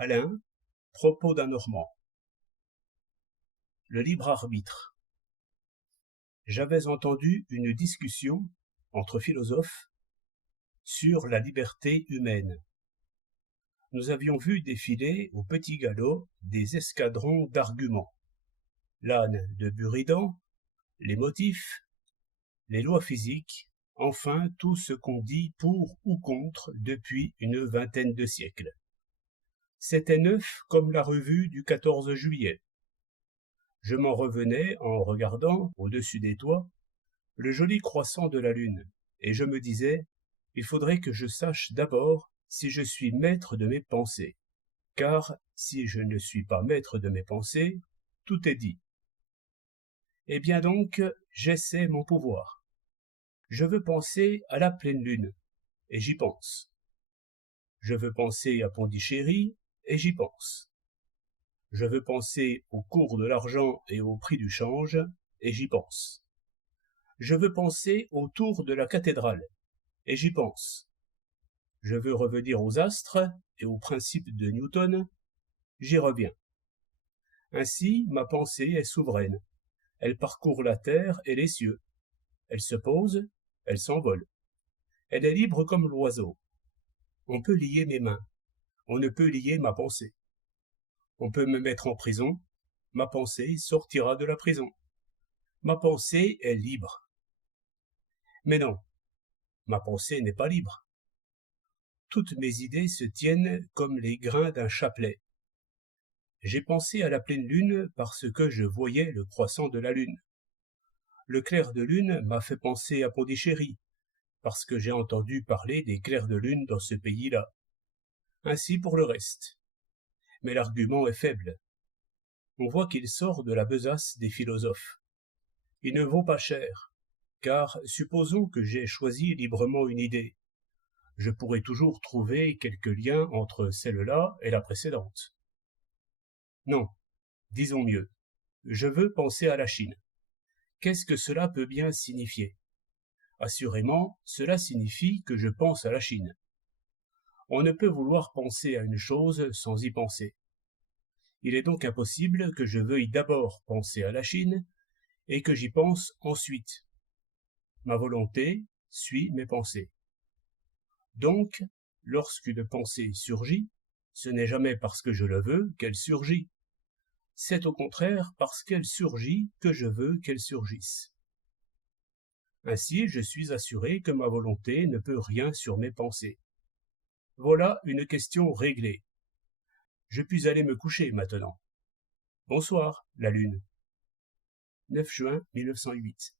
Alain, propos d'un Normand. Le libre arbitre. J'avais entendu une discussion entre philosophes sur la liberté humaine. Nous avions vu défiler au petit galop des escadrons d'arguments. L'âne de Buridan, les motifs, les lois physiques, enfin tout ce qu'on dit pour ou contre depuis une vingtaine de siècles. C'était neuf comme la revue du 14 juillet. Je m'en revenais en regardant, au-dessus des toits, le joli croissant de la lune, et je me disais, il faudrait que je sache d'abord si je suis maître de mes pensées, car si je ne suis pas maître de mes pensées, tout est dit. Eh bien donc, j'essaie mon pouvoir. Je veux penser à la pleine lune, et j'y pense. Je veux penser à Pondichéry, et j'y pense. Je veux penser au cours de l'argent et au prix du change, et j'y pense. Je veux penser au tour de la cathédrale, et j'y pense. Je veux revenir aux astres et aux principes de Newton, j'y reviens. Ainsi, ma pensée est souveraine. Elle parcourt la terre et les cieux. Elle se pose, elle s'envole. Elle est libre comme l'oiseau. On peut lier mes mains, on ne peut lier ma pensée. On peut me mettre en prison, ma pensée sortira de la prison. Ma pensée est libre. Mais non, ma pensée n'est pas libre. Toutes mes idées se tiennent comme les grains d'un chapelet. J'ai pensé à la pleine lune parce que je voyais le croissant de la lune. Le clair de lune m'a fait penser à Pondichéry, parce que j'ai entendu parler des clairs de lune dans ce pays-là. Ainsi pour le reste. Mais l'argument est faible. On voit qu'il sort de la besace des philosophes. Il ne vaut pas cher, car supposons que j'ai choisi librement une idée. Je pourrais toujours trouver quelque lien entre celle-là et la précédente. Non, disons mieux. Je veux penser à la Chine. Qu'est-ce que cela peut bien signifier? Assurément, cela signifie que je pense à la Chine. On ne peut vouloir penser à une chose sans y penser. Il est donc impossible que je veuille d'abord penser à la Chine et que j'y pense ensuite. Ma volonté suit mes pensées. Donc, lorsqu'une pensée surgit, ce n'est jamais parce que je le veux qu'elle surgit. C'est au contraire parce qu'elle surgit que je veux qu'elle surgisse. Ainsi, je suis assuré que ma volonté ne peut rien sur mes pensées. Voilà une question réglée. Je puis aller me coucher maintenant. Bonsoir, la lune. 9 juin 1908.